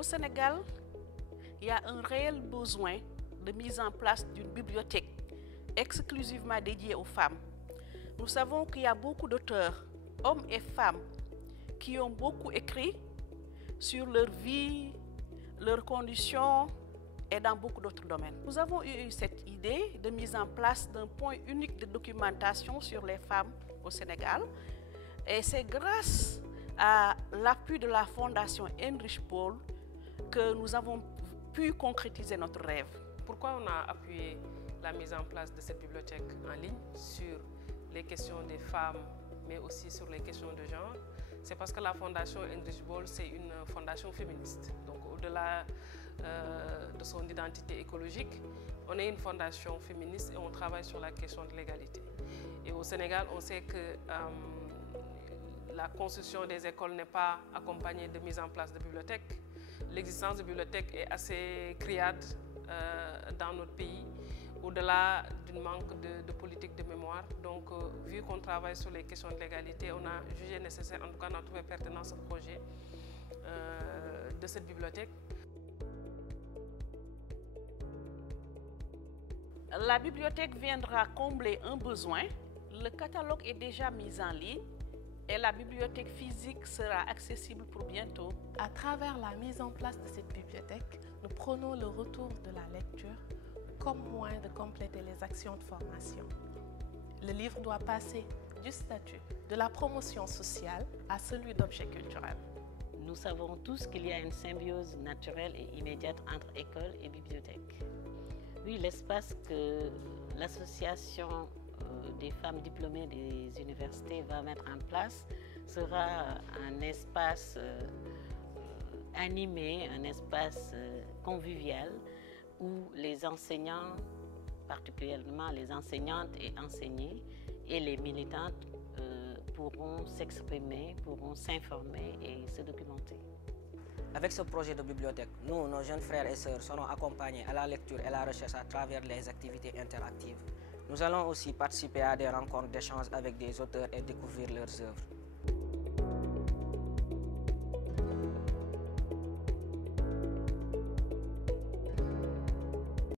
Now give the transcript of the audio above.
Au Sénégal, il y a un réel besoin de mise en place d'une bibliothèque exclusivement dédiée aux femmes. Nous savons qu'il y a beaucoup d'auteurs, hommes et femmes, qui ont beaucoup écrit sur leur vie, leurs conditions et dans beaucoup d'autres domaines. Nous avons eu cette idée de mise en place d'un point unique de documentation sur les femmes au Sénégal. Et c'est grâce à l'appui de la Fondation Heinrich Böll que nous avons pu concrétiser notre rêve. Pourquoi on a appuyé la mise en place de cette bibliothèque en ligne sur les questions des femmes, mais aussi sur les questions de genre? C'est parce que la Fondation Heinrich Böll, c'est une fondation féministe. Donc au-delà de son identité écologique, on est une fondation féministe et on travaille sur la question de l'égalité. Et au Sénégal, on sait que la construction des écoles n'est pas accompagnée de mise en place de bibliothèques. L'existence de bibliothèques est assez criarde dans notre pays, au-delà d'un manque de politique de mémoire. Donc, vu qu'on travaille sur les questions de l'égalité, on a jugé nécessaire, en tout cas on a trouvé pertinent ce projet de cette bibliothèque. La bibliothèque viendra combler un besoin. Le catalogue est déjà mis en ligne et la bibliothèque physique sera accessible pour bientôt. À travers la mise en place de cette bibliothèque, nous prenons le retour de la lecture comme moyen de compléter les actions de formation. Le livre doit passer du statut de la promotion sociale à celui d'objet culturel. Nous savons tous qu'il y a une symbiose naturelle et immédiate entre école et bibliothèque. Oui, l'espace que l'association des femmes diplômées des universités va mettre en place sera un espace animé, un espace convivial où les enseignants, particulièrement les enseignantes et enseignés et les militantes pourront s'exprimer, pourront s'informer et se documenter. Avec ce projet de bibliothèque, nous, nos jeunes frères et sœurs, serons accompagnés à la lecture et la recherche à travers les activités interactives. Nous allons aussi participer à des rencontres d'échange avec des auteurs et découvrir leurs œuvres.